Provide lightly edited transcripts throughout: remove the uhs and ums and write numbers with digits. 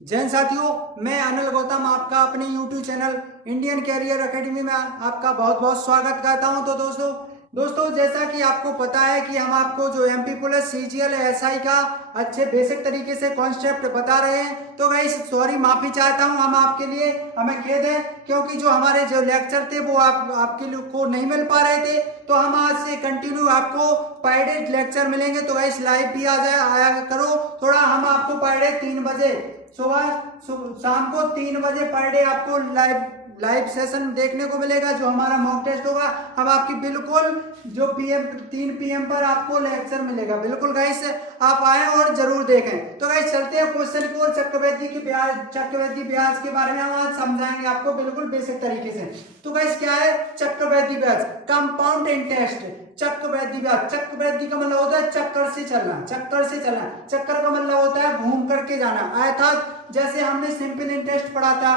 जैन साथियों, मैं अनिल गौतम आपका अपने YouTube channel Indian career academy में आपका बहुत बहुत स्वागत करता हूं। तो दोस्तों जैसा कि आपको पता है कि हम आपको जो MP पुलिस CGL SI का अच्छे बेसिक तरीके से कॉन्सेप्ट बता रहे हैं। तो गाइस सॉरी, माफी चाहता हूं, हम आपके लिए हमें खेद है क्योंकि जो हमारे जो लेक्चर थे वो आपके लिए को नहीं मिल पा रहे थे। तो हम आज से कंटिन्यू आपको पर डे लेक्चर मिलेंगे। तो गाइस लाइव भी आया करो थोड़ा। हम आपको पर डे 3 बजे सुबह शाम को 3 बजे पर डे आपको लाइव सेशन देखने को मिलेगा जो हमारा मॉक टेस्ट होगा। हम आपकी बिल्कुल जो PM 3 PM पर आपको लेक्चर मिलेगा। बिल्कुल गाइस आप आए और जरूर देखें। तो गाइस चलते हैं क्वेश्चन की ओर। चक्रवृद्धि ब्याज के बारे में हम आज समझाएंगे आपको बिल्कुल बेसिक तरीके से। तो गाइस क्या है चक्रवृद्धि ब्याज? Compound interest. चक्रवृद्धि ब्याज, चक्रवृद्धि का मतलब होता है चक्कर से चलना। चक्कर का मतलब होता है घूम करके जाना। अर्थात जैसे हमने सिंपल इंटरेस्ट पढ़ा था,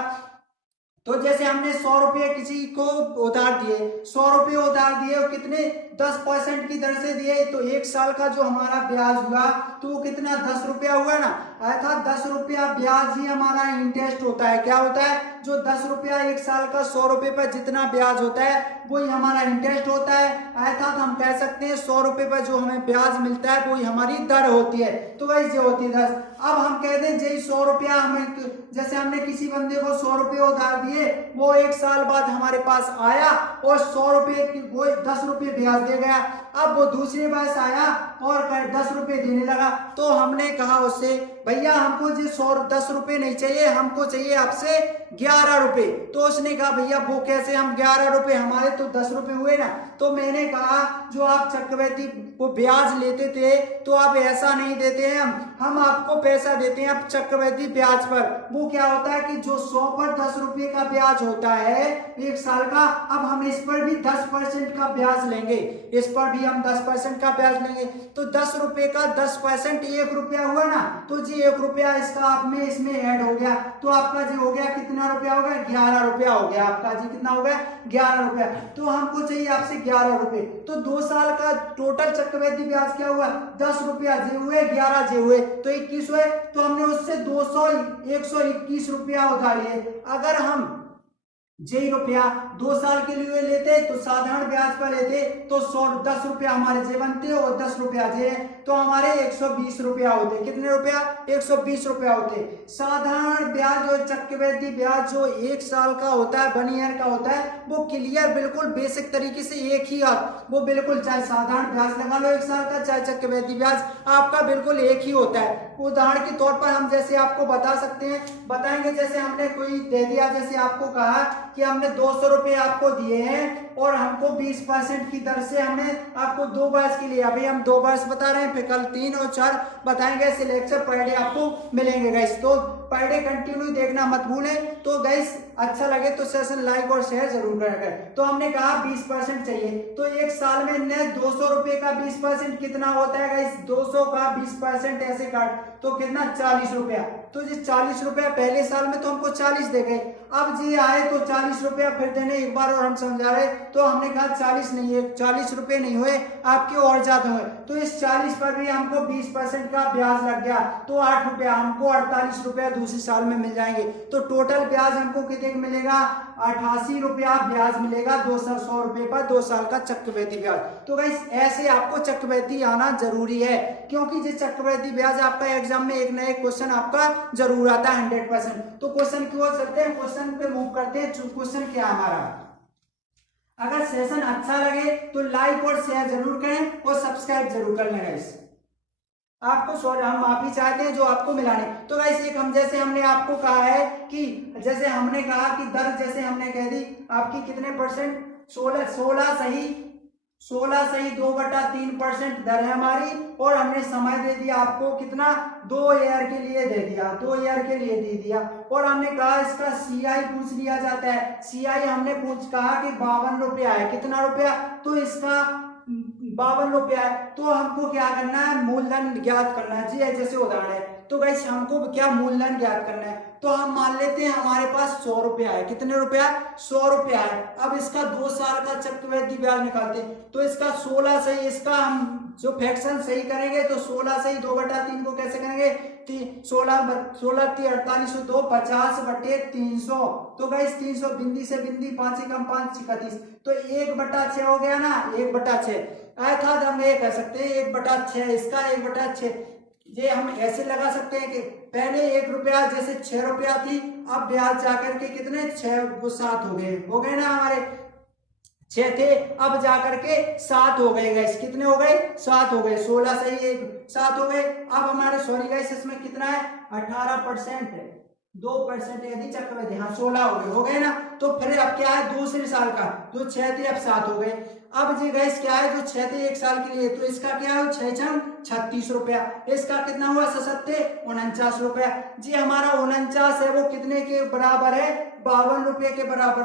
तो जैसे हमने 100 रुपये किसी को उधार दिए, 100 रुपये उधार दिए और कितने 10% की दर से दिए, तो 1 साल का जो हमारा ब्याज हुआ तो वो कितना 10 रुपया हुआ ना। अर्थात 10 रुपया ब्याज ही हमारा इंटरेस्ट होता है। क्या होता है? जो 10 रुपया 1 साल का 100 रुपये पर जितना ब्याज होता है वही हमारा इंटरेस्ट होता है। अर्थात हम कह सकते हैं 100 रुपये पर जो हमें ब्याज मिलता है वही हमारी दर होती है। तो वही जो होती है 10। अब हम कहते हैं यही 100 रुपया हमें, जैसे हमने किसी बंदे को 100 रुपये उधार दिए, वो 1 साल बाद हमारे पास आया और 100 रुपये की वो 10 रुपये ब्याज दे गया। अब वो दूसरी बार आया और 10 रुपये देने लगा। तो हमने कहा उससे, भैया हमको जी 10 रुपये नहीं चाहिए, हमको चाहिए आपसे 11 रुपये। तो उसने कहा भैया वो कैसे, हम 11 रुपये, हमारे तो 10 रुपये हुए ना। तो मैंने कहा जो आप चक्रवृद्धि को ब्याज लेते थे तो आप ऐसा नहीं देते हैं, हम आपको पैसा देते हैं अब चक्रवृद्धि ब्याज पर। वो क्या होता है कि जो 100 पर 10 रुपये का ब्याज होता है 1 साल का, अब हम इस पर भी 10% का ब्याज लेंगे। इस पर भी हम 10% का ब्याज लेंगे। तो 10 रुपये का 10% 1 रुपया हुआ ना। तो जी 1 रुपया इसका आप में इसमें ऐड हो गया। तो आपका जी हो गया कितना रुपया हो गया? 11 रुपया हो गया आपका जी। कितना हो गया? 11 रुपया। तो हमको चाहिए आपसे 11 रुपये। तो 2 साल का टोटल चक्रवृद्धि ब्याज क्या हुआ? 10 रुपया जे हुए, 11 जे हुए तो 21 हुए। तो हमने उससे 121 रुपया उधार लिए। अगर हम जे रुपया 2 साल के लिए लेते तो साधारण ब्याज पर लेते तो 10 रुपया हमारे जे बनते और 10 रुपया जे, तो हमारे 120 रुपया होते। कितने रुपया? 120 रुपया होते। साधारण ब्याज और चक्रवृद्धि ब्याज जो 1 साल का होता है, 1 ईयर का होता है, वो क्लियर बिल्कुल बेसिक तरीके से एक ही वो बिल्कुल, चाहे साधारण ब्याज लगा लो 1 साल का, चाहे चक्रवृद्धि ब्याज आपका बिल्कुल एक ही होता है। उदाहरण के तौर पर हम जैसे आपको बता सकते हैं, बताएंगे। जैसे हमने कोई दे दिया, जैसे आपको कहा कि हमने 200 रुपये आपको दिए हैं और हमको 20% की दर से हमने आपको 2 वर्ष के लिए, अभी हम 2 वर्ष बता रहे हैं, फिर कल 3 और 4 बताएंगे। ऐसे लेक्चर पर डे आपको मिलेंगे गाइस। तो पर डे कंटिन्यू देखना मत भूलें। तो गाइस अच्छा लगे तो सेशन लाइक और शेयर जरूर करें। तो हमने कहा 20% चाहिए, तो 1 साल में 200 रुपये का 20% कितना होता है गाइस? 200 का 20% ऐसे काट तो कितना? 40 रुपया। तो जी 40 रुपया पहले साल में तो हमको 40 दे गए। अब जी आए तो 40 रुपया फिर देने एक बार और हम समझा रहे, तो हमने कहा 40 नहीं है, 40 रुपये नहीं हुए आपके और ज्यादा हुए। तो इस 40 पर भी हमको 20% का ब्याज लग गया, तो 8 रुपया, हमको 48 रुपया दूसरे साल में मिल जाएंगे। तो टोटल ब्याज हमको कितने मिलेगा? 88 रुपया ब्याज मिलेगा 100 रुपये पर 2 साल का चक्रवृद्धि ब्याज। तो गाइस ऐसे आपको चक्रवृद्धि आना जरूरी है, क्योंकि जो चक्रवृद्धि ब्याज आपका एग्जाम में एक ना एक क्वेश्चन आपका जरूर आता है 100%। तो क्वेश्चन की ओर चलते हैं, क्वेश्चन पे मूव करते हैं। क्वेश्चन क्या हमारा, अगर सेशन अच्छा लगे तो लाइक और शेयर जरूर करें और सब्सक्राइब जरूर कर लें गाइस। आपको सॉरी, हम माफी चाहते हैं जो आपको मिलाने। तो गाइस एक हम जैसे हमने आपको कहा है कि जैसे हमने कहा कि दर, जैसे हमने कह दी आपकी कितने परसेंट? 16 सही 2/3% दर है हमारी। और हमने समय दे दिया आपको कितना? 2 ईयर के लिए दे दिया, 2 ईयर के लिए दे दिया। और हमने कहा इसका CI पूछ लिया जाता है। CI हमने कहा कि 52 रुपया है। कितना रुपया? तो इसका 52 रुपया है। तो हमको क्या करना है? मूलधन ज्ञात करना है जी। जैसे उदाहरण है, तो गाइस हमको क्या मूलधन ज्ञात करना है। तो हम मान लेते हैं हमारे पास 100 रुपया है। कितने रुपया? 100 रुपया है। अब इसका 2 साल का चक्रवृद्धि ब्याज निकालते हैं। तो इसका 16 से ही इसका हम जो फ्रैक्शन सही करेंगे तो 16 से ही 2/3 को कैसे करेंगे? 16 × 48 2 50/300। तो गाइस 300 बिंदी से बिंदी 5 × 5 31। तो 1/6 हो गया ना, 1/6। अर्थात हम ये कह सकते हैं 1/6 इसका 1/6। ये हम ऐसे लगा सकते हैं कि पहले 1 रुपया जैसे 6 रुपया थी, अब ब्याज जाकर के कितने 6 वो 7 हो गए ना, हमारे 6 थे अब जाकर के 7 हो गए गाइस। कितने हो गए? 7 हो गए। 16 से ही 7 हो गए। अब हमारे सॉरी गाइस इसमें कितना है? 18% है, 2% यदि चक्रवृद्धि, हाँ 16 हो गए ना। तो फिर अब क्या है? दूसरे साल का जो 6 थे अब 7 हो गए। अब जी गाइस क्या है? जो 6 थे 1 साल के लिए, तो इसका क्या है? 6 × 36 रुपया। इसका कितना हुआ? 49 रुपया। जी हमारा 49 है वो कितने के बराबर है? 52 रुपये के बराबर।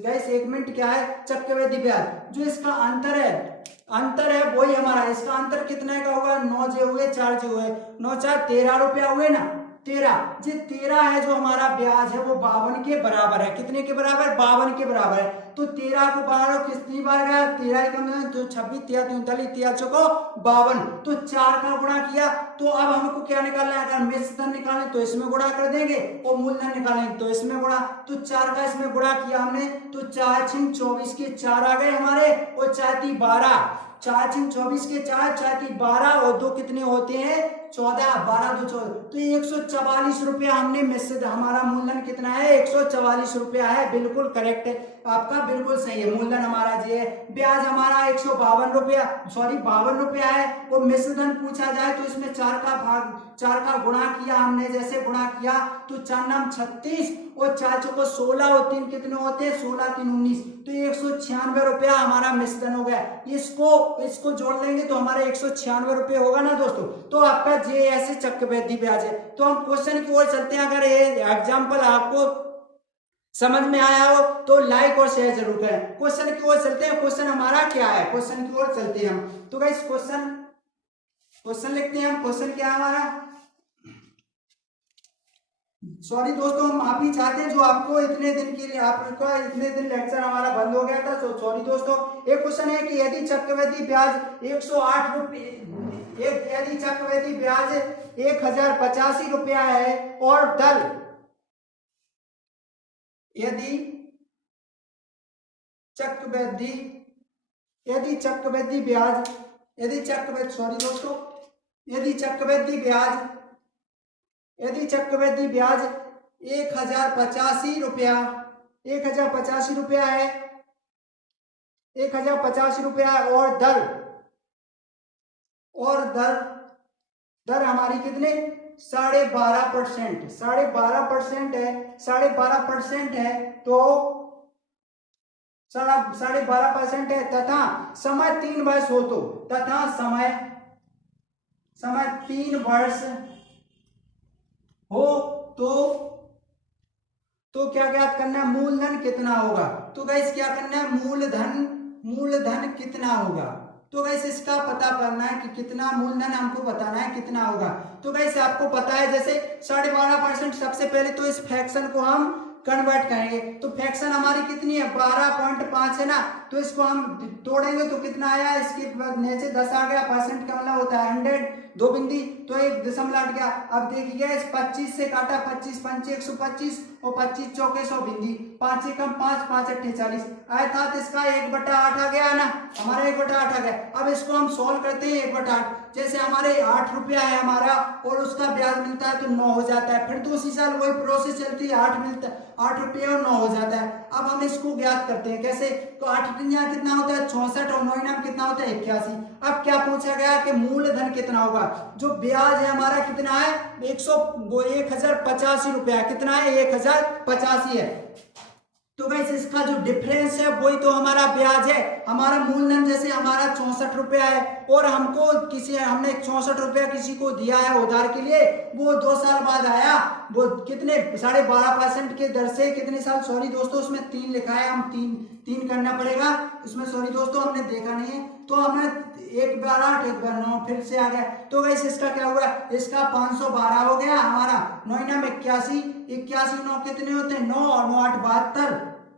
गाइस 1 मिनट क्या है? चक्रवृद्धि ब्याज जो इसका अंतर है वही हमारा, इसका अंतर कितने का होगा? 9 जे हुए 4 जे हुए, 9 4 13 रुपया हुए ना, 13 जी 13 है जो हमारा ब्याज है वो 52 के बराबर है। कितने के बराबर? 52 के बराबर है। तो 13 को 12 कितनी बार गया? 13 कम तो 26 13 39 13 चौको 52। तो 4 का गुणा किया। तो अब हमको क्या निकालना है? अगर मिश्र धन निकालें तो इसमें गुणा कर देंगे और मूलधन निकालेंगे तो इसमें गुणा। तो 4 का इसमें गुणा किया हमने तो 4 × 24 के 4 आ गए हमारे और 4 × 12, 4 × 24 के 4, 4 × 12 और 2 कितने होते हैं? 14, 12 2 14। तो 144 रुपया हमने मिश्रित, हमारा मूलधन कितना है? 144 रुपया है। बिल्कुल करेक्ट है आपका, बिल्कुल सही है। मूलधन हमारा जी है। ब्याज हमारा 152 रुपया, सॉरी 52 रुपया है। और मिश्रधन पूछा जाए तो इसमें 4 का गुणा किया हमने, जैसे गुणा किया तो 4 नाम 36 और 4 चौको 16 और 3 कितने होते हैं? 16 3 19। तो 196 रुपया हमारा मिश्रधन हो गया। इसको जोड़ लेंगे तो हमारे 196 रुपये होगा ना दोस्तों। तो आपका जे ऐसे चक्रवृद्धि ब्याज है। तो हम क्वेश्चन की ओर चलते हैं। अगर ये एग्जाम्पल आपको समझ में आया हो तो लाइक और शेयर जरूर करें। क्वेश्चन की ओर चलते हैं। क्वेश्चन हमारा क्या है? क्वेश्चन की ओर चलते हैं हम। तो गाइस क्वेश्चन लिखते हैं हम। क्वेश्चन क्या है हमारा? सॉरी दोस्तों हम माफी चाहते हैं जो आपको इतने दिन के लिए आपका इतने दिन लेक्चर हमारा बंद हो गया था, तो सॉरी दोस्तों। एक क्वेश्चन है कि यदि चक्रवृद्धि ब्याज 108 रुपये, यदि चक्रवृद्धि ब्याज 1085 रुपया है और दर, यदि चक्रवृद्धि ब्याज यदि चक्रवृद्धि ब्याज 1085 रुपया है, 1085 रुपया है और दर हमारी कितने? 12.5%, 12.5% है, 12.5% है तो 12.5% है तथा समय 3 वर्ष हो तो, तथा समय 3 वर्ष हो तो क्या ज्ञात करना है? मूलधन कितना होगा। तो गाइस क्या करना है? मूलधन कितना होगा। तो गाइस इसका पता करना है कि कितना मूलधन हमको बताना है कितना होगा। तो गाइस आपको पता है जैसे 12.5%, सबसे पहले तो इस फ्रैक्शन को हम कन्वर्ट करेंगे। तो फ्रैक्शन हमारी कितनी है? 12.5 है ना। तो इसको हम तोड़ेंगे तो कितना आया? इसके नीचे 10 आ गया। परसेंट का मतलब होता है 100, 2 बिंदी तो 1 दशमलव हट गया। अब देखिए इस 25 से काटा, 25 5 125 और 25 चौके 100 बिंदी, 5 कम 5 5 8 40, अर्थात इसका 1/8 आ गया ना, हमारा 1/8 आ गया। अब इसको हम सॉल्व करते हैं 1/8। जैसे हमारे 8 रुपया है हमारा और उसका ब्याज मिलता है तो 9 हो जाता है। फिर दूसरी साल वही प्रोसेस चलती है, 8 रुपये और 9 हो जाता है। अब हम इसको ज्ञात करते हैं कैसे? तो 8 यहाँ कितना होता है? 64 और 9 नाम कितना होता है? 81। अब क्या पूछा गया कि मूलधन कितना होगा। जो ब्याज है हमारा कितना है? 1085 रुपया। कितना है? 1085 है। तो गाइस इसका जो डिफरेंस है वही तो हमारा ब्याज है। हमारा मूलधन जैसे हमारा 64 रुपया है और हमने 64 रुपया किसी को दिया है उधार के लिए, वो 2 साल बाद आया, वो कितने 12.5% के दर से कितने साल, सॉरी दोस्तों उसमें 3 लिखा है, हम 3 करना पड़ेगा इसमें, सॉरी दोस्तों हमने देखा नहीं है। तो हमें एक बार 8 एक बार 9 फिर से आ गया। तो गाइस इसका क्या हुआ, इसका 512 हो गया हमारा, 9 में 81, 81 9 कितने होते हैं 9 और 9 8 72,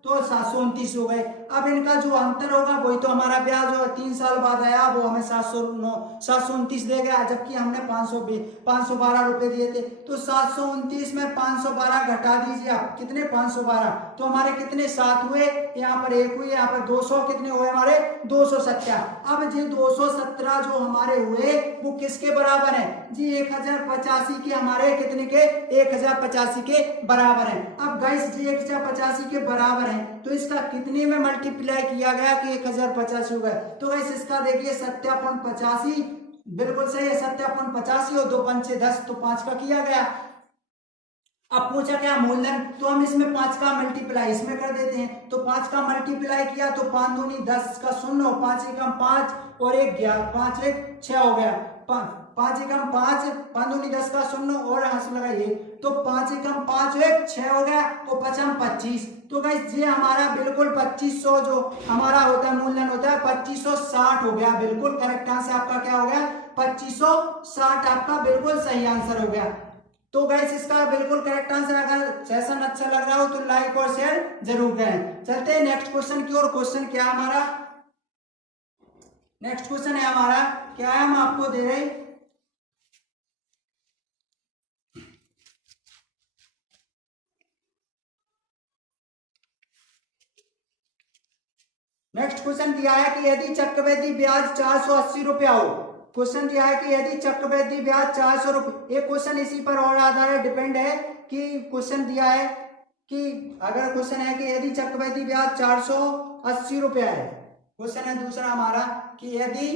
तो 729 हो गए। अब इनका जो अंतर होगा वही तो हमारा ब्याज होगा, 3 साल बाद आया वो हमें 729 दे गया, जबकि हमने 512 रुपए दिए थे। तो 729 में 512 घटा दीजिए आप, कितने 512, तो हमारे कितने 7 हुए, यहाँ पर 1 हुए, यहाँ पर 200 कितने हुए हमारे 217। अब जी 217 जो हमारे हुए वो किसके बराबर है जी 1085 के, हमारे कितने के 1085 के बराबर है। अब गाइस जी 1085 के बराबर है तो इसका कितने में मल्टीप्लाई किया गया कि 1085 हो गया। तो गाइस इसका देखिए 785, बिल्कुल सही है 785 और 2 पंचे 10, तो 5 का किया गया। अब पूछा क्या मूलधन, तो हम इसमें 5 का मल्टीप्लाई इसमें कर देते हैं, तो 5 का मल्टीप्लाई किया तो 5 दूनी 10 का 0, 5 एकम 5 और 1 11, 5 1 6 हो गया, 5 एकम 5, 5 दूनी 10 का 0 और हंस लगाइए, तो 5 एकम 5 1 6 हो गया और 5 25। तो गाइस ये हमारा बिल्कुल 2500 जो हमारा होता है मूलधन होता है 2560 हो गया, बिल्कुल करेक्ट आंसर आपका क्या हो गया 2560, आपका बिल्कुल सही आंसर हो गया। तो गाइस इसका बिल्कुल करेक्ट आंसर, अगर सेशन अच्छा लग रहा हो तो लाइक और शेयर जरूर करें। चलते हैं नेक्स्ट क्वेश्चन की ओर। क्वेश्चन क्या है हमारा, नेक्स्ट क्वेश्चन है हमारा क्या है, हम आपको दे रहे नेक्स्ट क्वेश्चन दिया है कि यदि चक्रवृद्धि ब्याज 480 रुपया हो, क्वेश्चन दिया है कि यदि चक्रवृद्धि ब्याज 400 रुपये, एक क्वेश्चन इसी पर और आधारित डिपेंड है कि क्वेश्चन दिया है कि अगर क्वेश्चन है कि यदि चक्रवृद्धि ब्याज 480 रुपया है, क्वेश्चन है दूसरा हमारा कि यदि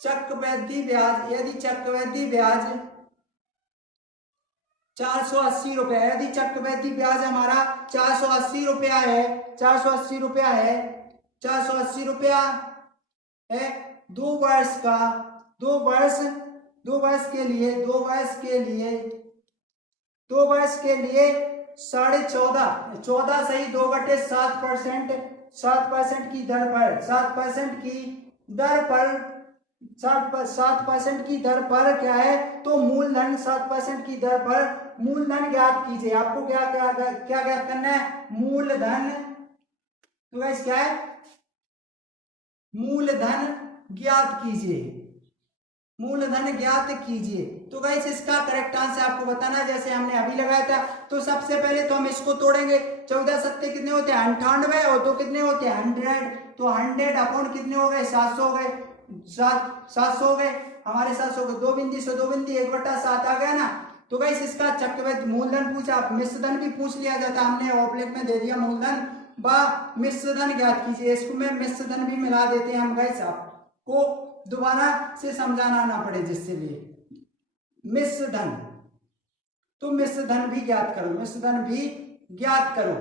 चक्रवृद्धि ब्याज 480 रुपया, यदि चक्रवृद्धि ब्याज हमारा 480 रुपया है, 480 रुपया है, 480 रुपया है 2 वर्ष का, 2 वर्ष के लिए 14.14 सही 2/7%, 7% की दर पर 7% की दर पर क्या है, तो मूलधन 7% की दर पर मूलधन ज्ञात कीजिए। आपको क्या क्या क्या ज्ञात करना है, मूलधन, तो गाइस क्या है मूलधन ज्ञात कीजिए, मूलधन ज्ञात कीजिए। तो गाइस इसका करेक्ट आंसर आपको बताना, जैसे हमने अभी लगाया था। तो सबसे पहले तो हम इसको तोड़ेंगे, 14 सत्ते कितने होते हैं 98 और 2 कितने होते हैं 100, तो 100 अपॉन कितने हो गए 700 हो गए, 700 हो गए हमारे 700 को 2 बिंदी से 2 बिंदी 1/7 आ गया ना। तो गाइस इसका चक्रवृद्धि मूलधन पूछा, मिश्रधन भी पूछ लिया जाता, हमने ऑपलेट में दे दिया मूलधन व मिश्रधन ज्ञात कीजिए। इसको में मिश्रधन भी मिला देते हैं हम गाइस, आपको दोबारा से समझाना ना पड़े जिससे लिए मिश्रधन, तो मिश्रधन भी ज्ञात करो, मिश्रधन भी ज्ञात करो।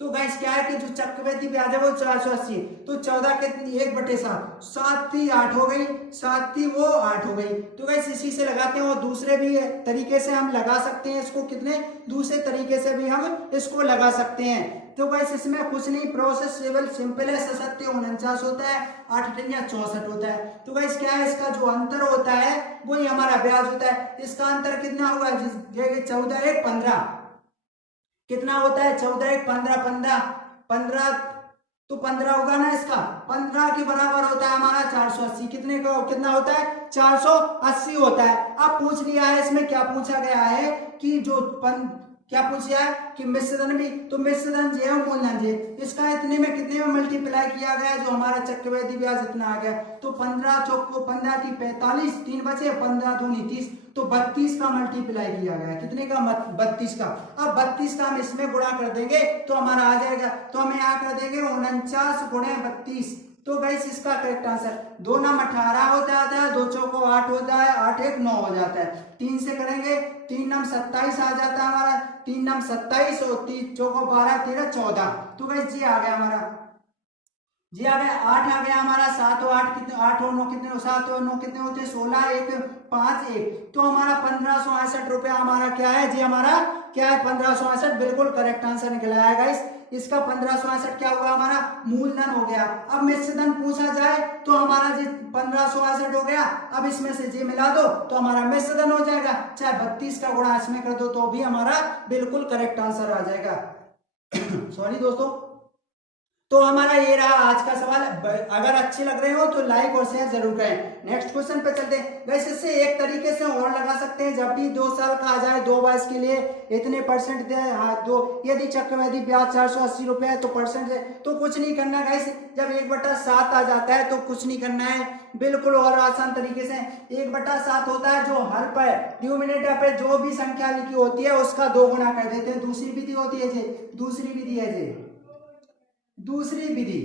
तो गाइस क्या है कि जो चक्रवृद्धि ब्याज है वो 480, तो 14 कितनी 1/7, 7 थी 8 हो गई, 7 थी वो 8 हो गई। तो गाइस इसी से लगाते हैं, और दूसरे भी तरीके से हम लगा सकते हैं इसको, कितने दूसरे तरीके से भी हम इसको लगा सकते हैं। तो गाइस इसमें कुछ नहीं, प्रोसेस केवल सिंपल है, 7 49 होता है, 8 64 होता है। तो गाइस क्या है इसका जो अंतर होता है वही हमारा ब्याज होता है। इसका अंतर कितना हुआ, 14 1 15 कितना होता है 14 1 15 15, तो 15 होगा ना, इसका 15 के बराबर होता है हमारा 480, कितने का कितना होता है 480 होता है। अब पूछ लिया है इसमें क्या पूछा गया है कि जो क्या पूछा है कि मिश्रधन भी, तो मिश्रधन जो है मूलधन जे, इसका इतने में कितने में मल्टीप्लाई किया गया जो हमारा चक्रवृद्धि ब्याज इतना आ गया, तो 15 चौक को 15 थी 45, 3 बचे 15 दूनी 30, तो 32 का मल्टीप्लाई किया गया, कितने का 32 का। अब 32 का हम इसमें गुणा कर देंगे तो हमारा आ जाएगा, तो हम यहाँ कर देंगे 49 गुणे 32। तो गाइस इसका करेक्ट आंसर 2 नम 18 हो जाता है, 2 चौको 8 होता है, 8 1 9 हो जाता है, 3 से करेंगे 3 नम 27 आ जाता है हमारा, 3 नम 27 और 3 चौको 12 13 14। तो गाइस जी आ गया हमारा, जी आ गया 8 आ गया हमारा, 7 और 8 कितने, 8 और 9 कितने, 7 और 9 कितने होते हैं 16 1 5 1, तो हमारा 1568 रुपया हमारा क्या है जी, हमारा क्या है 1568, बिल्कुल करेक्ट आंसर निकला है गाइस। इसका 1562 क्या हुआ हमारा मूलधन हो गया। अब मिश्र धन पूछा जाए तो हमारा जी 1562 हो गया। अब इसमें से जी मिला दो तो हमारा मिश्र धन हो जाएगा, चाहे 32 का गुणा इसमें कर दो तो भी हमारा बिल्कुल करेक्ट आंसर आ जाएगा। सॉरी दोस्तों, तो हमारा ये रहा आज का सवाल। अगर अच्छे लग रहे हो तो लाइक और शेयर जरूर करें। नेक्स्ट क्वेश्चन पे चलते हैं। वैसे इससे एक तरीके से और लगा सकते हैं, जब भी 2 साल का आ जाए 2 वर्ष के लिए इतने परसेंट दे, हाँ दो, यदि चक्रवृद्धि ब्याज 480 रुपए है तो परसेंट है, तो कुछ नहीं करना गाइस। जब 1/7 आ जाता है तो कुछ नहीं करना है, बिल्कुल और आसान तरीके से 1/7 होता है जो हर पर न्यूमिनेटर पे जो भी संख्या लिखी होती है उसका 2 गुना कर देते हैं। दूसरी विधि होती है जी, दूसरी विधि है जी, दूसरी विधि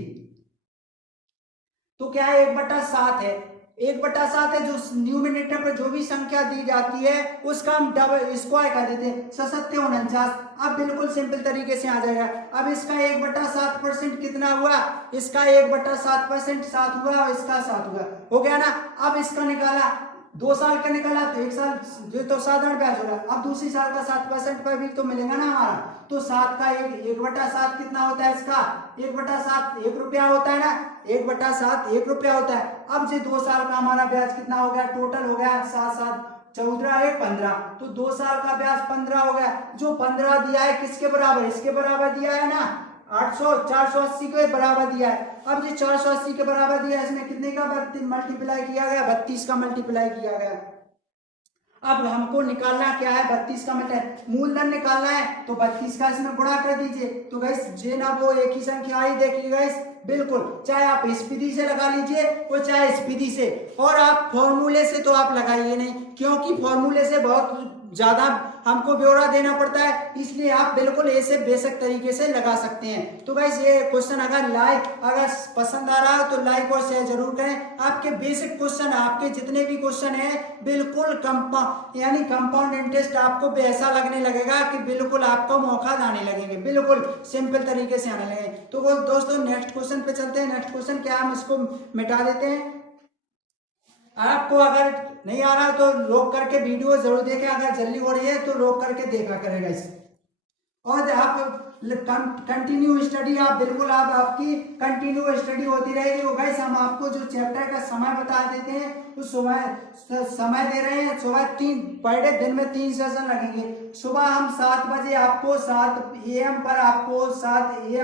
तो क्या है 1/7 है, 1/7 है जो न्यूमिनेटर पर जो भी संख्या दी जाती है उसका हम डबल स्क्वायर कर देते हैं 749। अब बिल्कुल सिंपल तरीके से आ जाएगा। अब इसका 1/7% कितना हुआ, इसका 1/7% 7 हुआ और इसका 7 हुआ, हो गया ना। अब इसका निकाला 2 साल का निकाला तो 1 साल जो तो साधारण ब्याज होगा। अब दूसरी साल का 7% पर भी तो मिलेगा ना हमारा, तो 7 का 1/7 कितना होता है, इसका 1/7 1 रुपया होता है ना, 1/7 1 रुपया होता है। अब जो 2 साल का हमारा ब्याज कितना हो गया, टोटल हो गया 7 7 14 है 15, तो 2 साल का ब्याज 15 हो गया। जो 15 दिया है किसके बराबर, इसके बराबर दिया है ना, 480 के बराबर दिया है। अब जो 480 के बराबर दिया है इसमें कितने का मल्टीप्लाई किया गया, 32 का मल्टीप्लाई किया गया। अब हमको निकालना क्या है, 32 का मतलब मूलधन निकालना है तो 32 का इसमें गुणा कर दीजिए। तो गाइस जे ना वो एक ही संख्या आई, देखिए गाइस बिल्कुल, चाहे आप इस विधि से लगा लीजिए और चाहे इस विधि से, और आप फॉर्मूले से तो आप लगाइए नहीं, क्योंकि फॉर्मूले से बहुत ज्यादा हमको ब्यौरा देना पड़ता है, इसलिए आप बिल्कुल ऐसे बेसिक तरीके से लगा सकते हैं। तो गाइस ये क्वेश्चन अगर पसंद आ रहा है तो लाइक और शेयर जरूर करें। आपके बेसिक क्वेश्चन, आपके जितने भी क्वेश्चन हैं बिल्कुल यानी कंपाउंड इंटरेस्ट आपको ऐसा लगने लगेगा कि बिल्कुल आपको मौका आने लगेंगे, बिल्कुल सिंपल तरीके से आने लगेंगे। तो दोस्तों नेक्स्ट क्वेश्चन पे चलते हैं। नेक्स्ट क्वेश्चन क्या, हम इसको मिटा देते हैं। आपको अगर नहीं आ रहा तो रोक करके वीडियो जरूर देखें, अगर जल्दी हो रही है तो रोक करके देखा करेगा इसे। और आप कंटिन्यू स्टडी, आप बिल्कुल आपकी कंटिन्यू स्टडी होती रहेगी। तो गाइस हम आपको जो चैप्टर का समय बता देते हैं, तो समय दे रहे हैं सुबह 3 पर डे, दिन में 3 सेशन लगेंगे। सुबह हम 7 बजे आपको 7 AM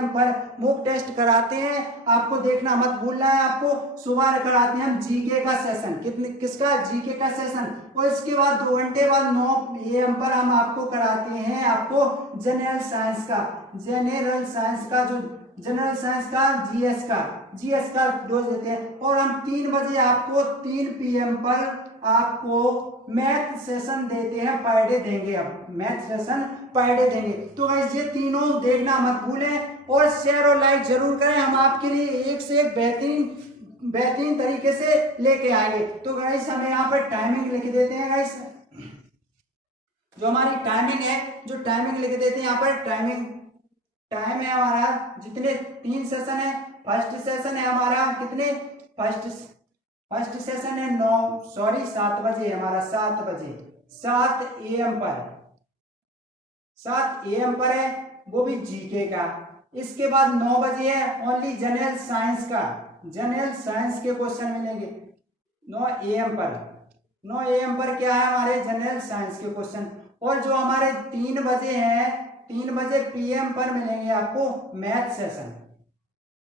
पर मॉक टेस्ट कराते हैं, आपको देखना मत भूलना है। आपको सुबह कराते हैं हम जीके का सेशन, किसका, जीके का सेशन। और इसके बाद 2 घंटे बाद 9 AM पर हम आपको कराते हैं आपको जनरल साइंस का जीएस का डोज देते हैं। और हम 3 बजे आपको 3 PM पर आपको मैथ सेशन देते हैं, पर डे देंगे, अब मैथ सेशन पर डे देंगे। तो गाइस ये तीनों देखना मत भूलें और शेयर और लाइक जरूर करें, हम आपके लिए एक से एक बेहतरीन तरीके से लेके आएंगे। तो गाइस हमें यहाँ पर टाइमिंग लिख देते हैं गाइस, जो हमारी टाइमिंग है, जो टाइमिंग लिख देते हैं यहाँ पर। टाइम है हमारा जितने 3 सेशन है। फर्स्ट सेशन है हमारा कितने, फर्स्ट सेशन है 7 बजे, हमारा 7 बजे 7 AM पर है, वो भी जीके का। इसके बाद 9 बजे है ओनली जनरल साइंस के क्वेश्चन मिलेंगे 9 AM पर क्या है हमारे जनरल साइंस के क्वेश्चन। और जो हमारे 3 बजे हैं, 3 बजे PM पर मिलेंगे आपको मैथ सेशन।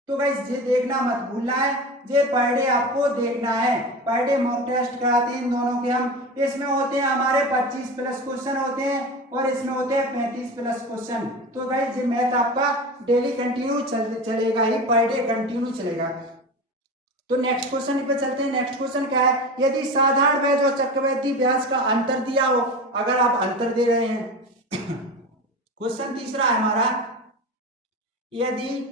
तो गाइस ये देखना मत भूलना है, ये पर डे आपको देखना है। पर डे मॉक टेस्ट कराते हैं इन दोनों के हम, इसमें होते हैं हमारे 25+ क्वेश्चन होते हैं और इसमें होते हैं 35+ क्वेश्चन। तो गाइस ये मैथ आपका डेली कंटिन्यू चलेगा ही, पर डे कंटिन्यू चलेगा। तो नेक्स्ट क्वेश्चन पे चलते हैं। नेक्स्ट क्वेश्चन क्या है, यदि साधारण ब्याज और चक्रवृद्धि ब्याज का अंतर दिया हो, अगर आप अंतर दे रहे हैं। क्वेश्चन तीसरा है हमारा, यदि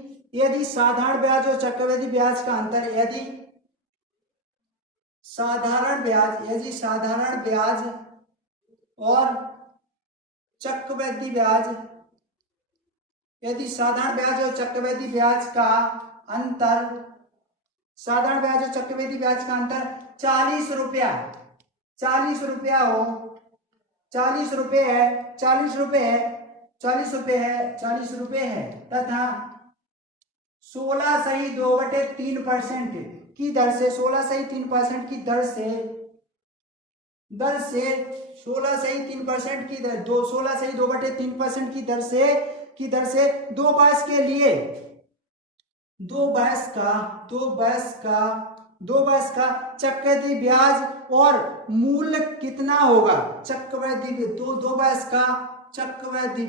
साधारण ब्याज और चक्रवृद्धि ब्याज का अंतर, यदि साधारण ब्याज और चक्रवृद्धि ब्याज, यदि साधारण ब्याज और चक्रवृद्धि ब्याज का अंतर, साधारण ब्याज और चक्रवृद्धि ब्याज का अंतर 40 रुपया हो, 40 रुपए है, 40 रुपए है, 40 रुपए है तथा 16 सही 2/3% की दर से 16 सही 3% की दर से 16 सही 3% की दर 16 सही 2/3% की दर से दो बाइस के लिए दो बाइस का चक्रवृद्धि ब्याज और मूल्य कितना होगा। चक्रवृद्धि दो बाइस का चक्रवृद्धि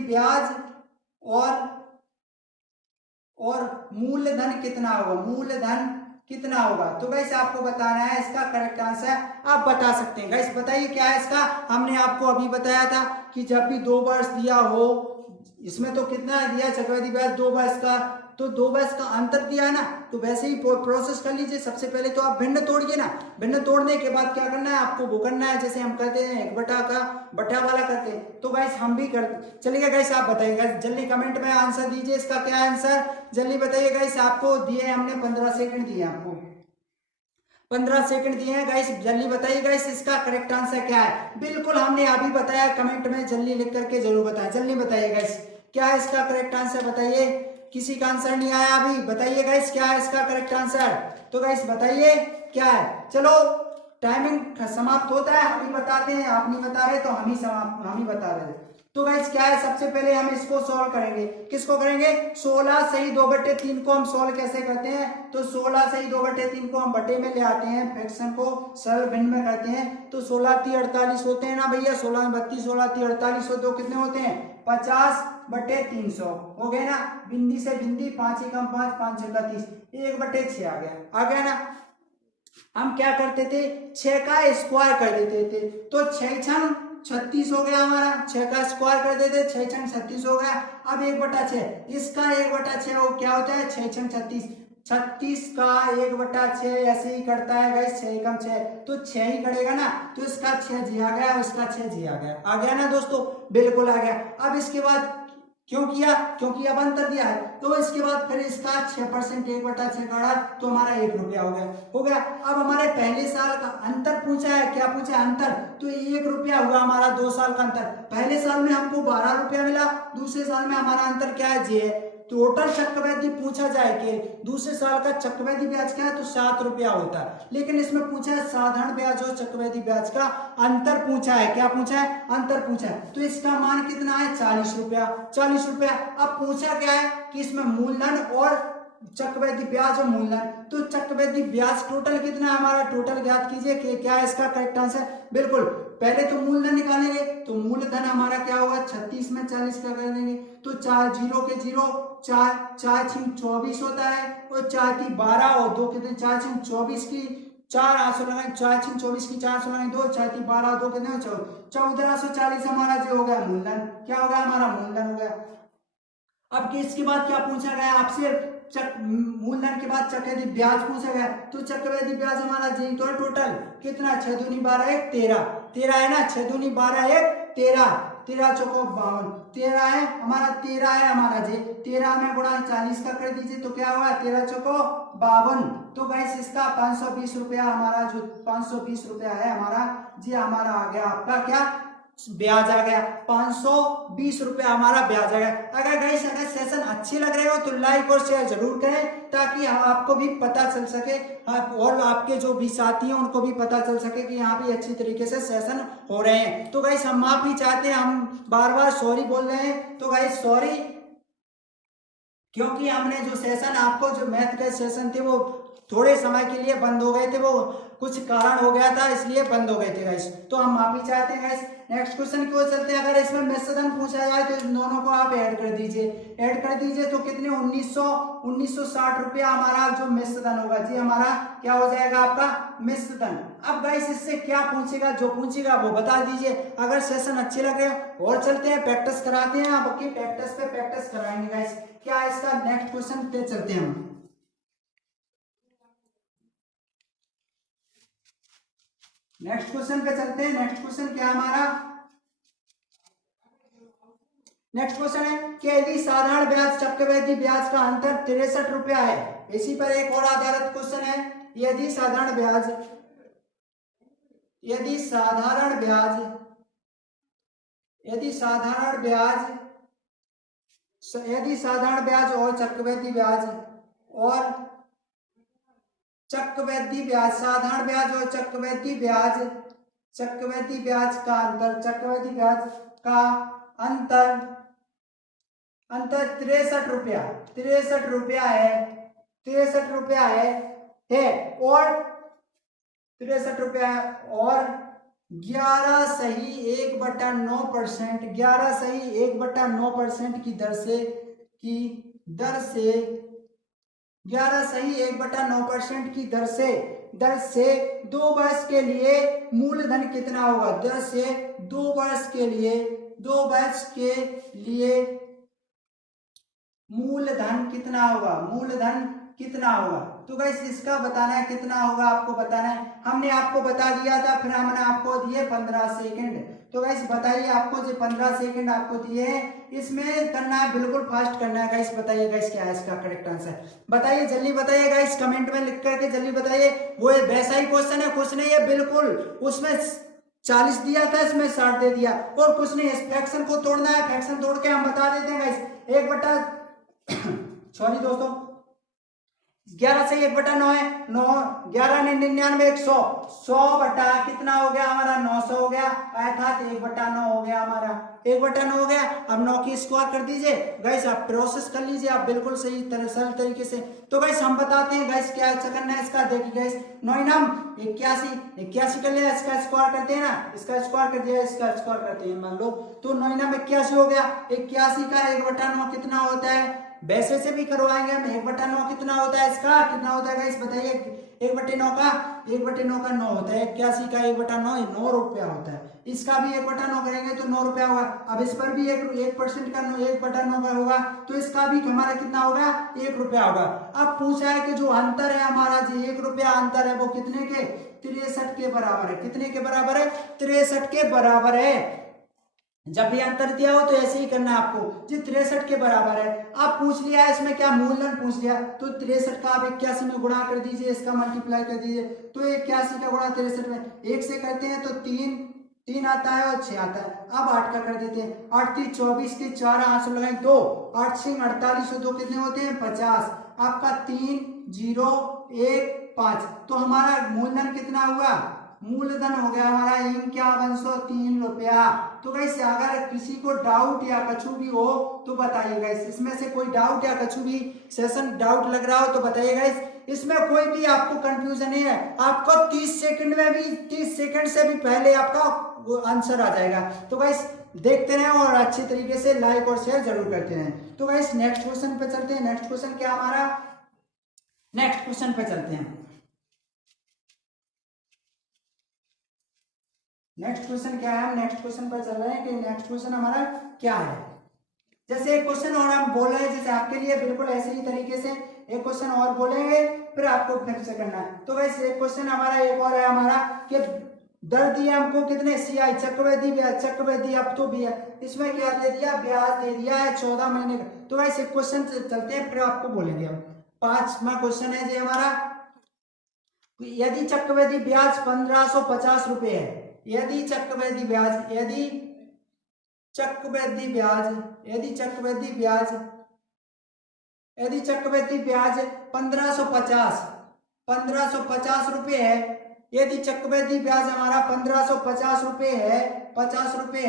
ब्याज और मूलधन कितना होगा। तो गाइस आपको बताना है इसका करेक्ट आंसर। आप बता सकते हैं गाइस, बताइए क्या है इसका। हमने आपको अभी बताया था कि जब भी 2 वर्ष दिया हो, इसमें तो कितना दिया चक्रवृद्धि ब्याज 2 वर्ष का, तो 2 वर्ष का अंतर दिया है ना, तो वैसे ही प्रोसेस कर लीजिए। सबसे पहले तो आप भिन्न तोड़िए ना, भिन्न तोड़ने के बाद क्या करना है आपको, वो करना है जैसे हम करते हैं 1 का बटा वाला करते हैं, तो गाइस हम भी करते। चलिए गाइस आप बताइए, जल्दी कमेंट में आंसर दीजिए, इसका क्या आंसर जल्दी बताइए गाइस। आपको दिए हमने 15 सेकंड दिए, आपको 15 सेकंड दिए हैं गाइस, जल्दी बताइए गाइस इसका करेक्ट आंसर क्या है। बिल्कुल हमने अभी बताया, कमेंट में जल्दी लिख करके जरूर बताएं, जल्दी बताइए गाइस क्या है इसका करेक्ट आंसर। बताइए, किसी का आंसर नहीं आया अभी, बताइए गाइस क्या है इसका करेक्ट आंसर। तो गाइस बताइए क्या है। चलो टाइमिंग समाप्त होता है, हम ही बताते हैं, आप नहीं बता रहे तो हम ही बता रहे हैं। तो गाइस क्या है, सबसे पहले हम इसको सॉल्व करेंगे। किसको करेंगे, 16 सही 2/3 को हम सॉल्व कैसे करते हैं। तो 16 सही 2/3 को हम बटे में ले आते हैं, फ्रैक्शन को सरल भिन्न में करते हैं। तो 16 3 48 होते हैं ना भैया, 16 32 16 3 48 और 2 कितने होते हैं 50/300 हो गए ना। बिंदी से बिंदी 5 एकम 5 5 6 30 1/6 आ गया ना। हम क्या करते थे, 6 का स्क्वायर कर देते थे, तो 6 छंग 36 हो गया हमारा। 6 का स्क्वायर कर देते, 6 छंग 36 हो गया। अब 1/6 इसका 1/6 वो क्या होता है, 6 छंग 36, 36 का 1/6 ऐसे ही करता है गाइस, 6 एकम 6 तो 6 ही करेगा ना। तो इसका 6 जी आ गया, उसका 6 जी आ गया ना दोस्तों, बिल्कुल आ गया। अब इसके बाद क्यों किया, क्योंकि अब अंतर दिया है, तो इसके बाद फिर इसका 6% 1/6 काटा तो हमारा 1 रुपया हो गया। अब हमारे पहले साल का अंतर पूछा है, क्या पूछा है अंतर, तो 1 रुपया हुआ हमारा 2 साल का अंतर। पहले साल में हमको 12 रुपया मिला, दूसरे साल में हमारा अंतर क्या है जे है। टोटल चक्रवृद्धि पूछा जाए कि दूसरे साल का चक्रवृद्धि ब्याज क्या है, तो 7 रुपया होता है, लेकिन इसमें पूछा है साधारण ब्याज और चक्रवृद्धि ब्याज का अंतर पूछा है। क्या पूछा है, अंतर पूछा है, तो इसका मान कितना है 40 रुपया। 40 रुपया। अब पूछा क्या है कि इसमें मूलधन और चक्रवृद्धि ब्याज और मूलधन, तो चक्रवृद्धि ब्याज टोटल कितना है हमारा, टोटल ज्ञात कीजिए कि क्या है इसका करेक्ट आंसर। बिल्कुल पहले तो मूलधन निकालेंगे, तो मूलधन हमारा क्या होगा 36 में 40 का कर देंगे, तो 4 0 के 0 4 4 6 24 होता है, और 4 की 12 और 2 कितने 4 6 24 की 4 800 लगाए, 4 6 24 की 400 लगाए 2 4 की 12 2 कितने 1440 हमारा जो हो गया मूलधन, क्या हो गया हमारा मूलधन हो गया। अब इसके बाद क्या पूछा गया आपसे, मूलधन के बाद चक्रवृद्धि ब्याज पूछा गया, तो चक्रवृद्धि ब्याज हमारा जी तो टोटल कितना 6 दूनी 12 1 13 13 है ना, 6 दूनी 12 1 13 13 चौको 52 13 है हमारा, 13 है हमारा जी, 13 में गुणा 40 का कर दीजिए तो क्या हुआ 13 चौको 52। तो गाइस इसका 520 रुपया हमारा जो 520 रुपया है हमारा जी, हमारा आ गया आपका क्या ब्याज आ गया 520 रुपया हमारा ब्याज आ गया। अगर गाइस अगर सेशन अच्छे लग रहे हो तो लाइक और शेयर जरूर करें, ताकि आपको भी पता चल सके और आपके जो भी साथी हैं उनको भी पता चल सके कि यहाँ भी अच्छी तरीके से सेशन हो रहे हैं। तो गाइस हम माफी चाहते हैं, हम बार बार सॉरी बोल रहे हैं, तो गाइस सॉरी, क्योंकि हमने जो सेशन आपको जो मैथ के सेशन थे वो थोड़े समय के लिए बंद हो गए थे, वो कुछ कारण हो गया था इसलिए बंद हो गए थे गाइस, तो हम माफी चाहते हैं गाइस। नेक्स्ट क्वेश्चन की ओर चलते हैं। अगर इसमें मिश्रधन पूछा जाए तो इन दोनों को आप ऐड कर दीजिए तो कितने 1960 रुपया हमारा जो मिश्रधन होगा जी, हमारा क्या हो जाएगा आपका मिश्रधन। अब गाइस इससे क्या पूछेगा, जो पूछेगा वो बता दीजिए। अगर सेशन अच्छे लगे और चलते हैं प्रैक्टिस कराते हैं, आपकी प्रैक्टिस पे प्रैक्टिस कराएंगे गाइस। क्या इसका नेक्स्ट क्वेश्चन पे चलते हैं हम। नेक्स्ट क्वेश्चन पे चलते हैं। नेक्स्ट क्वेश्चन क्या हमारा, नेक्स्ट क्वेश्चन है कि यदि साधारण ब्याज चक्रवृद्धि ब्याज का अंतर 63 रुपया है। इसी पर एक और आधारित क्वेश्चन है, यदि साधारण ब्याज यदि साधारण ब्याज और चक्रवृद्धि ब्याज साधारण ब्याज और चक्रवृद्धि ब्याज का अंतर 63 रुपया है। और 63 रुपया है और 11.9% की दर से 11.9% की दर से 2 वर्ष के लिए मूलधन कितना होगा? 2 वर्ष के लिए मूलधन कितना होगा? तो गाइस इसका बताना है कितना होगा, आपको बताना है। हमने आपको बता दिया था, फिर हमने आपको दिए 15 सेकंड। तो गाइस बताइए, आपको जो 15 सेकंड आपको दिए हैं, इसमें करना है, बिल्कुल फास्ट करना है गाइस। बताइए गाइस क्या है इसका करेक्ट आंसर, बताइए जल्दी बताइए गाइस, कमेंट में लिख करके जल्दी बताइए। वो वैसा ही क्वेश्चन है, कुछ नहीं है बिल्कुल, उसमें 40 दिया था, इसमें 60 दे दिया, और कुछ नहीं। इस फ्रैक्शन को तोड़ना है, फ्रैक्शन तोड़ के हम बता देते हैं गाइस। 11 से 1/9 है, 9 11 99 100 बटा कितना हो गया हमारा? 900 हो गया, अर्थात 1/9 हो गया हमारा, 1/9 हो गया। अब 9 की स्क्वायर कर दीजिए गाइस, आप प्रोसेस कर लीजिए आप बिल्कुल सही सरल तरीके से। तो गाइस हम बताते हैं गाइस क्या करना है इसका। देखिए गाइस 9 81 कर लिया, इसका स्क्वायर करते हैं ना, इसका स्क्वायर कर दिया, इसका स्क्वायर करते हैं मान लो, तो 9 81 हो गया। 81 का 1/9 कितना होता है? वैसे से भी करवाएंगे हम। 1/9 कितना होता है इसका? कितना होता है गाइस बताइए? 1/9 का 9 होता है। 81 का 1/9 9 रुपया होता है। इसका भी 1/9 करेंगे तो 9 रुपया होगा। अब इस पर भी 1% का 1/9 का होगा, तो इसका भी हमारा कितना होगा? 1 रुपया होगा। अब पूछा है कि जो अंतर है हमारा, जो 1 रुपया अंतर है, वो कितने के? 63 के बराबर है। कितने के बराबर है? 63 के बराबर है। जब भी अंतर दिया हो तो ऐसे ही करना है आपको, जी 63 के बराबर है। आप पूछ लिया है इसमें क्या? मूलधन पूछ लिया, तो 63 का आप 81 में गुणा कर दीजिए, इसका मल्टीप्लाई कर दीजिए, तो 81 का गुणा 63 में 1 से करते हैं तो 3 आता है और 6 आता है। अब 8 का कर देते हैं, 8 3 24 के 4 8 लगाए 2, 8 6 48 और 2 कितने होते हैं? 50। आपका 3 0 1 5, तो हमारा मूलधन कितना हुआ? मूलधन हो गया हमारा 5103 रुपया। तो गाइस अगर किसी को डाउट या कछु भी हो तो बताइए गाइस, इसमें से कोई डाउट या कछु भी सेशन डाउट लग रहा हो तो बताइए गाइस। इसमें कोई भी आपको कंफ्यूजन नहीं है, आपको 30 सेकंड में भी 30 सेकंड से भी पहले आपका आंसर आ जाएगा। तो गाइस देखते रहें और अच्छे तरीके से लाइक और शेयर जरूर करते रहें। तो गाइस नेक्स्ट क्वेश्चन पे चलते हैं। नेक्स्ट क्वेश्चन क्या हमारा? नेक्स्ट क्वेश्चन पे चलते हैं। नेक्स्ट क्वेश्चन क्या है? हम नेक्स्ट क्वेश्चन पर चल रहे हैं कि नेक्स्ट क्वेश्चन हमारा क्या है। जैसे एक क्वेश्चन और हम बोल रहे हैं, जैसे आपके लिए बिल्कुल ऐसे ही तरीके से एक क्वेश्चन और बोलेंगे, फिर आपको फिर से करना है। तो वैसे एक क्वेश्चन हमारा एक और है हमारा कि दर दिया हमको कितने? CI चक्रवृद्धि ब्याज, चक्रवृद्धि अब तो भी है, इसमें क्या दे दिया? ब्याज दे दिया है 14 महीने का। तो वैसे एक क्वेश्चन चलते हैं, फिर आपको बोलेंगे हम। 5वां क्वेश्चन है जी हमारा, यदि चक्रवृद्धि ब्याज 1550 रुपए है, यदि चक्रवृद्धि ब्याज 1550 रुपए है, यदि चक्रवृद्धि ब्याज हमारा 1550 रुपए है, 50 रुपए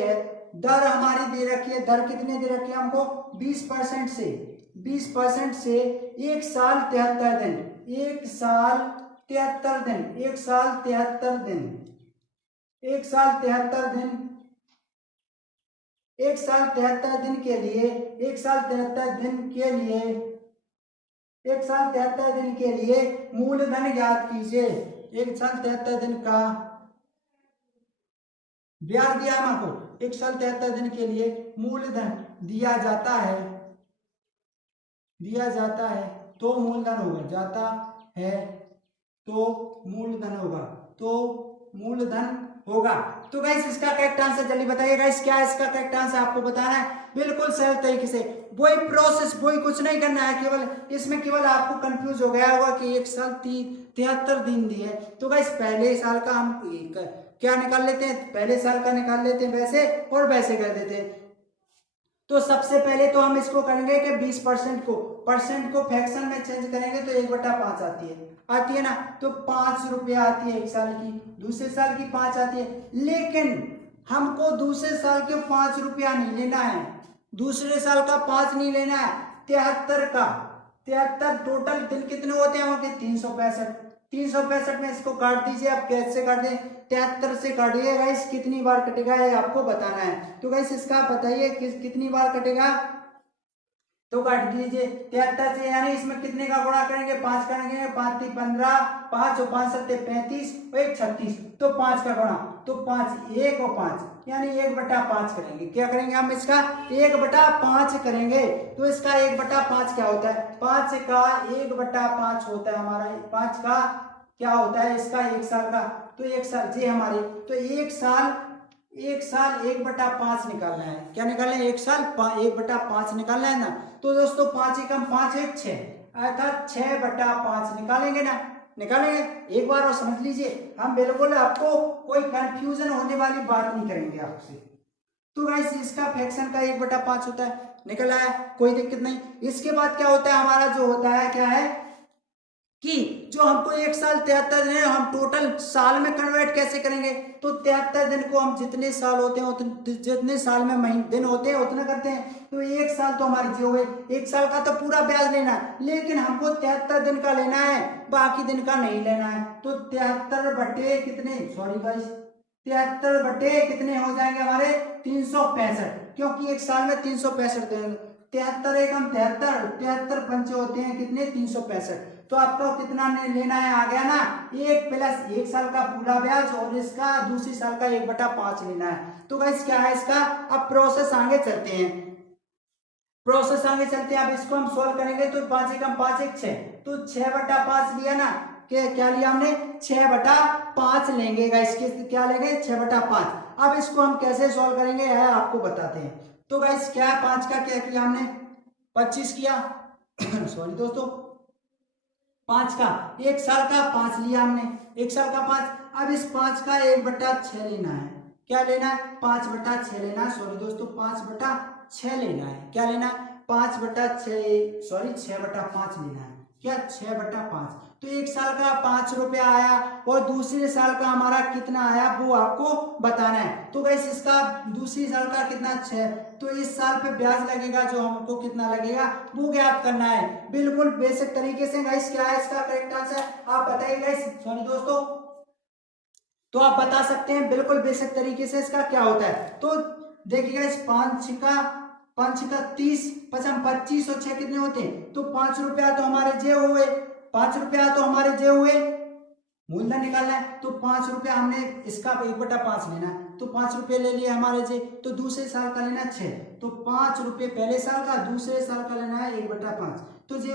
है, दर हमारी दे रखी है, दर कितने दे रखी है हमको? 20% से 1 साल 73 दिन, 1 साल 73 दिन, 1 साल 73 दिन, 1 साल 73 दिन, 1 साल 73 दिन के लिए, 1 साल 73 दिन के लिए, 1 साल 73 दिन के लिए मूलधन ज्ञात कीजिए। 1 साल 73 दिन का ब्याज दिया हमको, 1 साल 73 दिन के लिए मूलधन दिया जाता है, तो मूलधन होगा, जाता है तो मूलधन होगा। तो गाइस इसका करेक्ट आंसर जल्दी बताइए गाइस, क्या है इसका करेक्ट आंसर? आपको बताना है बिल्कुल सरल तरीके से, वही प्रोसेस, वही कुछ नहीं करना है, केवल इसमें केवल आपको कंफ्यूज हो गया होगा कि 1 साल 73 दिन दिए। तो गाइस पहले साल का हम क्या निकाल लेते हैं, पहले साल का निकाल लेते हैं वैसे और वैसे कर देते हैं। तो सबसे पहले तो हम इसको करेंगे कि 20% को फ्रैक्शन में चेंज करेंगे तो 1/5 आती है ना। तो 5 रुपया आती है एक साल की, दूसरे साल की 5 आती है। लेकिन हमको दूसरे साल के 5 रुपया नहीं लेना है, दूसरे साल का 5 नहीं लेना है, 73 का। 73 टोटल दिन कितने होते हैं वहां के, 365। 365 में इसको काट दीजिए, आप कैसे काट दें, 73 से काटिए गाइस, कितनी बार कटेगा ये आपको बताना है। तो गाइस इसका बताइए कितनी बार कटेगा, तो काट दीजिए 73 से, यानी इसमें कितने का गुणा करेंगे, 5 करेंगे, 5 3 15, 5 और 5 7 35 और 1 36, तो 5 का गुणा, तो 5 1 और 5 यानी 1/5 करेंगे। क्या करेंगे हम इसका 1/5 करेंगे। तो इसका 1/5 क्या होता है, 5 का 1/5 होता है हमारा, 5 का क्या होता है इसका 1 साल का। तो 1 साल जी हमारी, तो 1 साल 1/5 निकालना है। क्या निकालना है, 1 साल 1/5 निकालना है ना। तो दोस्तों 5 एकम 5 1 6, अर्थात 6/5 निकालेंगे ना, निकालेंगे। एक बार और समझ लीजिए, हम बिल्कुल आपको कोई कंफ्यूजन होने वाली बात नहीं करेंगे आपसे। तो गाइस इसका फ्रैक्शन का 1/5 होता है, निकल आया, कोई दिक्कत नहीं। इसके बाद क्या होता है हमारा, जो होता है क्या है कि जो हमको 1 साल 73 दिन है, हम टोटल साल में कन्वर्ट कैसे करेंगे। तो 73 दिन को हम जितने साल होते हैं जितने साल में महीने दिन होते हैं उतना करते हैं। तो 1 साल तो हमारी जी हो गई, 1 साल का तो पूरा ब्याज लेना है, लेकिन हमको 73 दिन का लेना है, बाकी दिन का नहीं लेना है। तो 73 बटे कितने, सॉरी गाइस 73 बटे कितने हो जाएंगे हमारे 365, क्योंकि 1 साल में 365 दिन। 73 एकम 73, 73 पंचे होते हैं कितने 365। तो आपको कितना लेना है, आ गया ना 1 प्लस 1 साल का पूरा ब्याज और इसका दूसरी साल का 1/5 लेना है। तो गाइस क्या है इसका, अब प्रोसेस आगे चलते हैं, प्रोसेस आगे चलते हैं। अब इसको हम सॉल्व करेंगे तो 5 एकम 5 1 6, तो 6/5 लिया ना, क्या लिया हमने 6/5 लेंगे गाइस, क्या लेंगे 6/5। अब इसको हम कैसे सॉल्व करेंगे है आपको बताते हैं। तो गाइस क्या है, 5 का क्या किया हमने 25 किया सॉरी दोस्तों, 5 का 1 साल का 5 लिया हमने, 1 साल का 5। अब इस 5 का 1/6 लेना है, क्या लेना है 5/6 लेना है, सॉरी दोस्तों 5/6 लेना है। क्या लेना है 5/6, सॉरी 6/5 लेना है, क्या 6/5। तो 1 साल का 5 रुपया आया और दूसरे साल का हमारा कितना आया वो आपको बताना है। तो गाइस इसका दूसरी साल का कितना 6, तो इस साल पे ब्याज लगेगा जो हमको कितना लगेगा वो ज्ञात करना है, बिल्कुल बेसिक तरीके से। गाइस क्या है इसका करेक्ट आंसर, आप बताइए गाइस, सॉरी दोस्तों, तो आप बता सकते हैं बिल्कुल बेसिक तरीके से इसका क्या होता है। तो देखिएगा इस 5 का 30, 25 और 6 कितने होते हैं, तो 5 रुपया तो हमारे जे हुए, 5 रुपया तो हमारे जे हुए, मूलधन निकालना है। तो 5 रुपया हमने इसका 1/5 लेना है, तो 5 रुपये ले लिए हमारे जे। तो दूसरे साल का लेना 6, तो 5 रुपये पहले साल का, दूसरे साल का लेना है 1/5। तो जे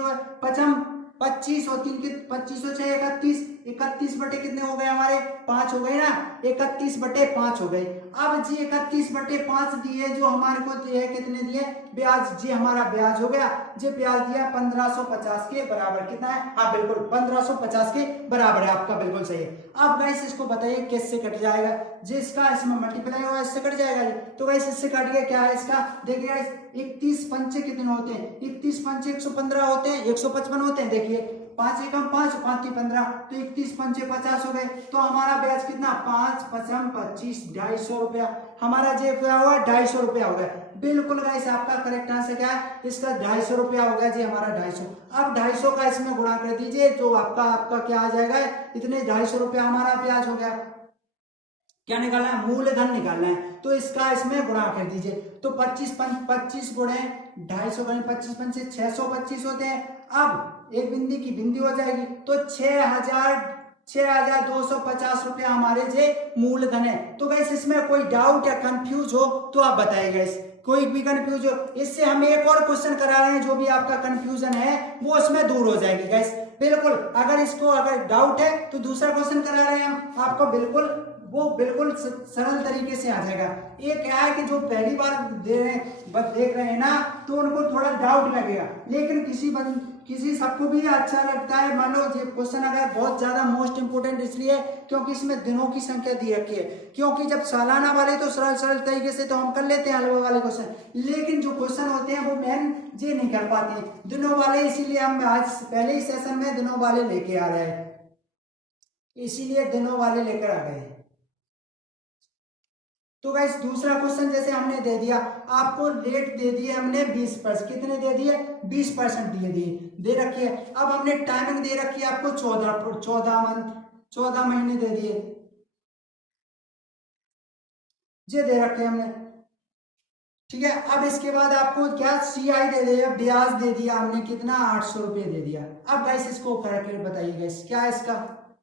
25 और 3 के 25 और 6 31, 31 बटे कितने हो गए हमारे 5 हो गए ना, 31/5 हो गए। अब जी 31/5 दिए जो हमारे को दिए कितने दिए ब्याज, जी हमारा ब्याज हो गया, जी ब्याज दिया 1550 के बराबर, कितना है, हाँ बिल्कुल 1550 के बराबर है, आपका बिल्कुल सही है। अब गाइस इसको बताइए किससे कट जाएगा, जिसका इसमें मल्टीप्लाई होगा इससे कट जाएगा। तो गाइस इससे काट गया, क्या है इसका, देखिए गाइस 31 पंचे कितने होते हैं, 31 पंचे 115 होते हैं, 155 होते हैं। देखिए 5 एकम 5, 5 3 15, तो 31 पंचे 50 हो गए। तो हमारा ब्याज कितना 5 5 25, 250 रुपया हमारा जे क्या हुआ 250 रुपया हो गया। बिल्कुल गाइस आपका करेक्ट आंसर क्या है, इसका 250 रुपया हो गया जी हमारा 250। अब 250 का इसमें गुणा कर दीजिए तो आपका क्या आ जाएगा, इतने 250 रुपया हमारा ब्याज हो गया। क्या निकालना है, मूलधन निकालना है, तो इसका इसमें गुणा कर दीजिए। तो 25 गुणे 250 गुणे 25 पंचे 625 होते हैं। अब एक बिंदी की बिंदी हो जाएगी, तो 6250 रुपया हमारे जे मूलधन है। तो गैस इसमें कोई डाउट या कंफ्यूज हो तो आप बताइए, कोई भी कंफ्यूज हो, इससे हम एक और क्वेश्चन करा रहे हैं, जो भी आपका कंफ्यूजन है वो इसमें दूर हो जाएगी गैस। बिल्कुल अगर डाउट है तो दूसरा क्वेश्चन करा रहे हैं हम आपको, बिल्कुल वो बिल्कुल सरल तरीके से आ जाएगा। ये क्या है कि जो पहली बार देख रहे हैं ना, तो उनको थोड़ा डाउट लगेगा, लेकिन किसी सबको भी अच्छा लगता है। मान लो ये क्वेश्चन अगर बहुत ज्यादा मोस्ट इंपोर्टेंट इसलिए क्योंकि इसमें दिनों की संख्या दी रखी है, क्योंकि जब सालाना वाले तो सरल सरल तरीके से तो हम कर लेते हैं हलवे वाले क्वेश्चन, लेकिन जो क्वेश्चन होते हैं वो मैन ये नहीं कर पाते दिनों वाले, इसीलिए हम आज पहले ही सेशन में दिनों वाले लेके आ रहे हैं, इसीलिए दिनों वाले लेकर आ गए। तो गाइस दूसरा क्वेश्चन जैसे हमने दे दिया आपको, रेट दे दिए हमने 20%, कितने दे दिए 20% दे रखी है। अब हमने टाइमिंग दे रखी है आपको 14 मंथ, 14 महीने दे दिए, ये दे रखे हमने, ठीक है। अब इसके बाद आपको क्या CI दे दिया, ब्याज दे दिया हमने, कितना 800 रुपये दे दिया। अब गाइस इसको करके बताइए गाइस क्या है इसका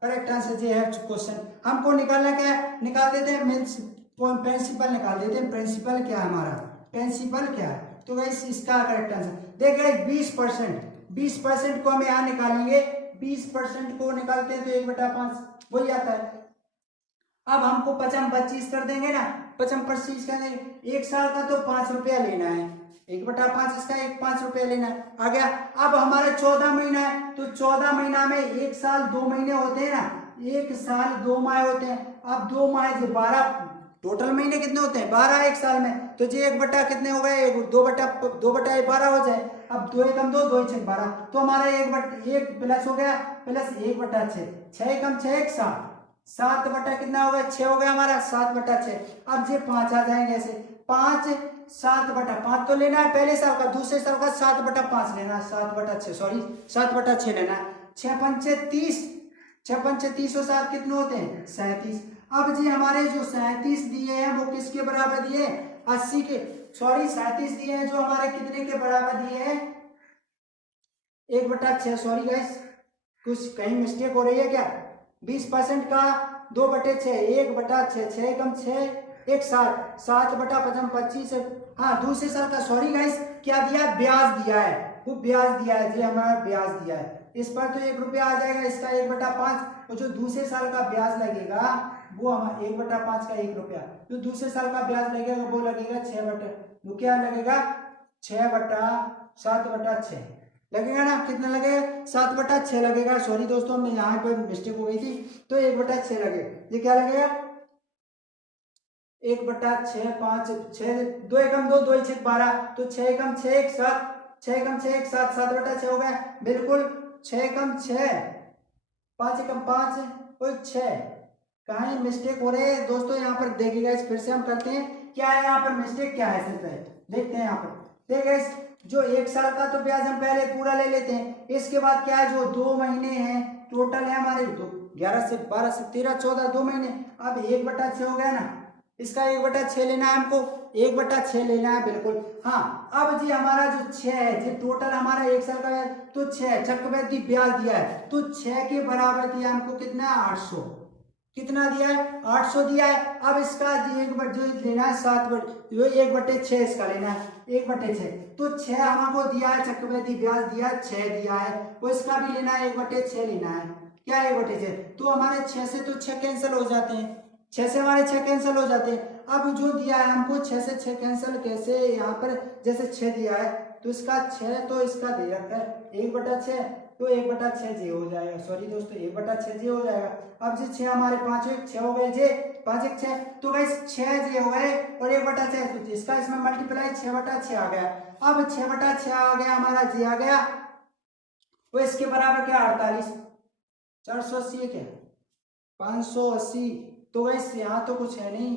करेक्ट आंसर। ये है क्वेश्चन, हमको निकालना क्या है, निकाल देते हैं मीन्स प्रिंसिपल निकाल देते हैं। प्रिंसिपल क्या है हमारा, प्रिंसिपल क्या है, तो गाइस इसका करेक्ट आंसर देखिए 20% को हम यहाँ निकालेंगे, 20% को निकालते हैं तो 1/5 वही आता है। अब हमको 25 कर देंगे ना, 25 कर देंगे, एक साल का तो 5 रुपया लेना है, 1/5 इसका 5 रुपया लेना है, आ गया। अब हमारे 14 महीना है तो 14 महीना में एक साल 2 महीने होते हैं ना, एक साल 2 माह होते हैं। अब 2 माह जो 12 टोटल महीने कितने होते हैं 12 एक साल में, तो जी 1 कितने हो गए 2/12 हो जाए। अब 2 एकम 2, 2 6 12, तो हमारा 1 प्लस हो गया प्लस 1/6, 6 एकम 6 1 7 बटा कितना हो गया 6 हो गया हमारा 7/6। अब ये 5 आ जाएंगे ऐसे, 5 7/5 तो लेना है पहले साल का, दूसरे साल का 7/5 लेना है, 7/6 सॉरी 7/6 लेना है। 6 पंचे 30, 6 पंचे 30 और 7 कितने होते हैं 37। अब जी हमारे जो 37 दिए हैं वो किसके बराबर दिए 80 के, सॉरी 37 दिए हैं जो हमारे कितने के बराबर दिए हैं 1/6। सॉरी गाइस कुछ कहीं मिस्टेक हो रही है क्या, 20% का 2/6, 1/6, 6 कम 6 1 7, 7/25 हाँ दूसरे साल का, सॉरी गाइस क्या दिया ब्याज दिया है, वो ब्याज दिया है, ये हमारा ब्याज दिया है, इस पर तो 1 रुपया आ जाएगा, इसका 1/5 और जो दूसरे साल का ब्याज लगेगा वो हमारा 1/5 का 1 रुपया, जो दूसरे साल का ब्याज लगेगा वो लगेगा 6 वो क्या लगेगा 7/6 लगेगा ना, कितना लगेगा 7/6 लगेगा। सॉरी दोस्तों मैं यहाँ पर मिस्टेक हो गई थी, तो 1/6 लगेगा, ये क्या लगेगा 1/6 5 6 2 एकम 2, 2 6 12, तो 6 एकम 6 1 7, 6 एकम 6 1 7, 7/6 हो गया बिल्कुल, 6 एकम 6 5 एकम 5 और 6, कहीं मिस्टेक हो रहे हैं दोस्तों यहाँ पर देखिएगा, इस फिर से हम करते हैं क्या है यहाँ पर मिस्टेक क्या है सिर्फ है, देखते हैं यहाँ पर देखिए जो 1 साल का तो ब्याज हम पहले पूरा ले लेते हैं, इसके बाद क्या है जो 2 महीने हैं टोटल है हमारे, तो 11 से 12 से 13 14 2 महीने, अब 1/6 हो गया ना, इसका 1/6 लेना है हमको, 1/6 लेना है बिल्कुल। हाँ अब जी हमारा जो 6 है जी टोटल हमारा 1 साल का है तो 6 चक्रवृद्धि ब्याज दिया है, तो 6 के बराबर दिया हमको कितना 800, कितना दिया है 800 दिया है। अब इसका जो लेना है 1/6 इसका लेना है 1/6, तो 6 हमको दिया है चक्रवृद्धि ब्याज दिया है 6 दिया है, वो इसका भी लेना है 1/6 लेना है, क्या 1/6, तो हमारे 6 से तो 6 कैंसिल हो जाते हैं, 6 से हमारे 6 कैंसिल हो जाते हैं। अब जो दिया है हमको 6 से 6 कैंसिल कैसे, यहाँ पर जैसे 6 दिया है तो इसका 6 तो इसका दे रखा है 1/6, तो 1/6 जे हो जाएगा, सॉरी दोस्तों 1/6 जे हो जाएगा। अब जी 6 हमारे 5 6 हो गए जे 5 1 6, तो गाइस 6 जे हो गए और 1/6, तो इसका इसमें मल्टीप्लाई 6/6 आ गया। अब 6/6 आ गया हमारा जे आ गया, वो इसके बराबर क्या 48, 480 क्या 580, तो गाइस यहाँ तो कुछ है नहीं,